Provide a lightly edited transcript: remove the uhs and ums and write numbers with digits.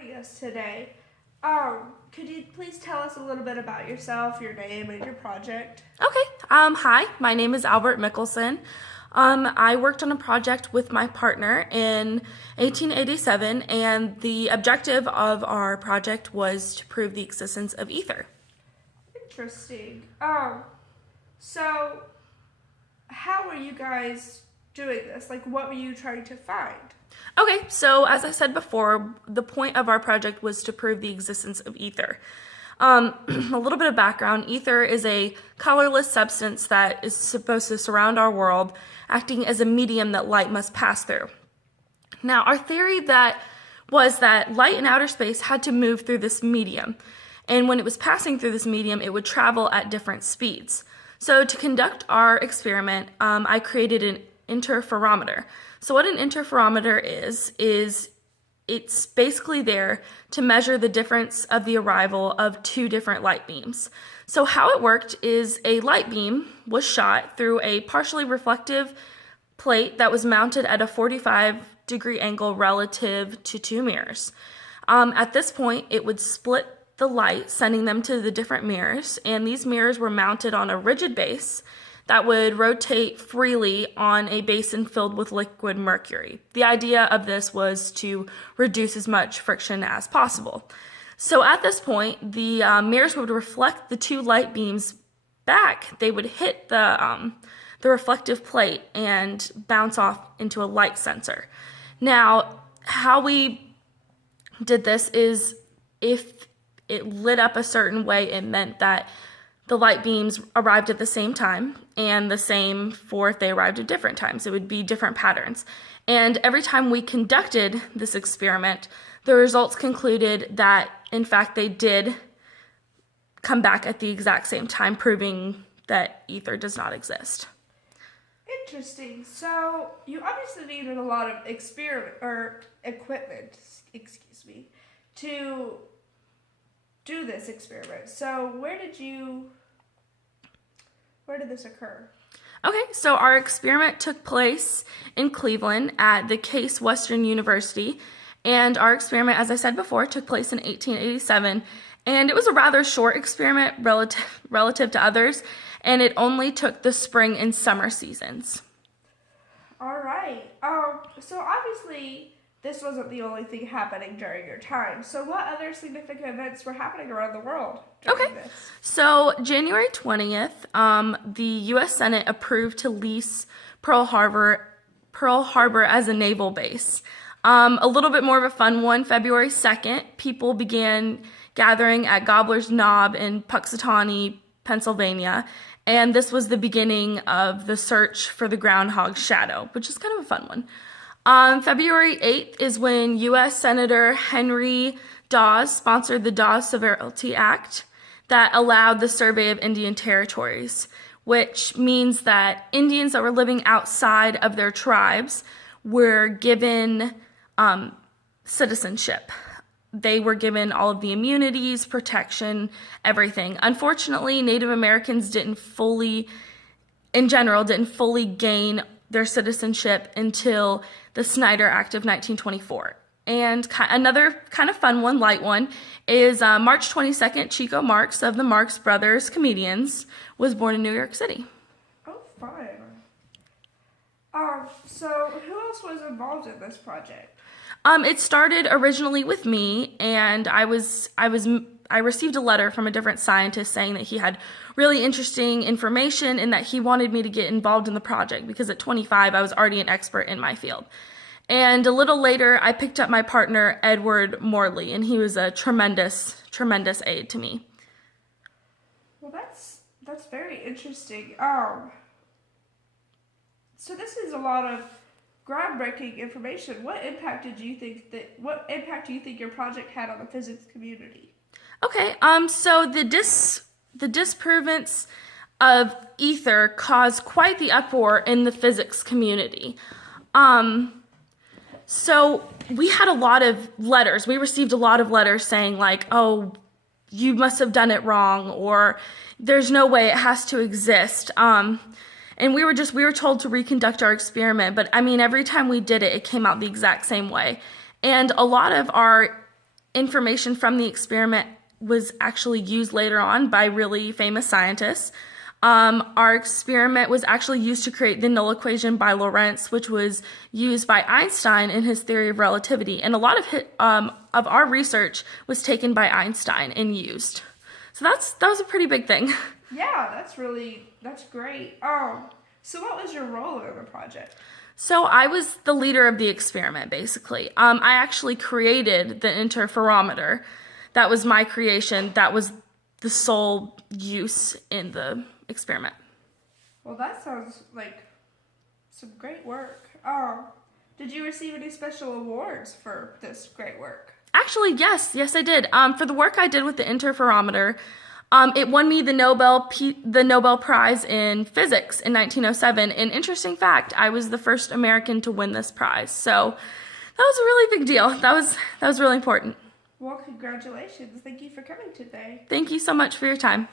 joining us today. Could you please tell us a little bit about yourself, your name, and your project? Okay. Hi, my name is Albert Michelson. I worked on a project with my partner in 1887, and the objective of our project was to prove the existence of ether. Interesting. So how were you guys doing this? Like, what were you trying to find? Okay, so as I said before, the point of our project was to prove the existence of ether. A little bit of background: ether is a colorless substance that is supposed to surround our world, acting as a medium that light must pass through. Now, our theory was that light in outer space had to move through this medium, and when it was passing through this medium, it would travel at different speeds. So to conduct our experiment, I created an interferometer. So what an interferometer is it's basically there to measure the difference of the arrival of two different light beams. So how it worked is a light beam was shot through a partially reflective plate that was mounted at a 45-degree angle relative to two mirrors. At this point, it would split the light, sending them to the different mirrors, and these mirrors were mounted on a rigid base that would rotate freely on a basin filled with liquid mercury. The idea of this was to reduce as much friction as possible. So at this point, the mirrors would reflect the two light beams back. They would hit the reflective plate and bounce off into a light sensor. Now, how we did this is if it lit up a certain way, it meant that the light beams arrived at the same time, and the same for if they arrived at different times. It would be different patterns. And every time we conducted this experiment, the results concluded that, in fact, they did come back at the exact same time, proving that ether does not exist. Interesting. So you obviously needed a lot of equipment, to do this experiment. So where did this occur? Okay, so our experiment took place in Cleveland at the Case Western University, and our experiment, as I said before, took place in 1887, and it was a rather short experiment relative to others, and it only took the spring and summer seasons. All right. So obviously this wasn't the only thing happening during your time. So what other significant events were happening around the world during this? So January 20th, the U.S. Senate approved to lease Pearl Harbor as a naval base. A little bit more of a fun one: February 2nd, people began gathering at Gobbler's Knob in Puxatawney, Pennsylvania, and this was the beginning of the search for the groundhog's shadow, which is kind of a fun one. February 8th is when U.S. Senator Henry Dawes sponsored the Dawes Sovereignty Act that allowed the survey of Indian territories, which means that Indians that were living outside of their tribes were given citizenship. They were given all of the immunities, protection, everything. Unfortunately, Native Americans didn't fully gain their citizenship until the Snyder Act of 1924. And another kind of fun one, light one, is March 22nd, Chico Marx of the Marx Brothers Comedians was born in New York City. Oh, fun. So who else was involved in this project? It started originally with me, and I received a letter from a different scientist saying that he had really interesting information and that he wanted me to get involved in the project because at 25 I was already an expert in my field. And a little later I picked up my partner Edward Morley, and he was a tremendous aid to me. Well, that's very interesting. So this is a lot of groundbreaking information. What impact do you think your project had on the physics community? Okay, so the disprovance of ether caused quite the uproar in the physics community. So we had a lot of letters. We received a lot of letters saying like, oh, you must have done it wrong, or there's no way, it has to exist. And we were told to reconduct our experiment, but I mean, every time we did it, it came out the exact same way. And a lot of our information from the experiment was actually used later on by really famous scientists. Our experiment was actually used to create the null equation by Lorentz, which was used by Einstein in his theory of relativity. And a lot of our research was taken by Einstein and used. So that was a pretty big thing. Yeah, that's great. So what was your role in the project? So I was the leader of the experiment, basically. I actually created the interferometer. That was my creation. That was the sole use in the experiment. Well, that sounds like some great work. Did you receive any special awards for this great work? Actually, yes, I did. For the work I did with the interferometer, it won me the Nobel Prize in Physics in 1907. An interesting fact, I was the first American to win this prize. So that was a really big deal. That was really important. Well, congratulations. Thank you for coming today. Thank you so much for your time.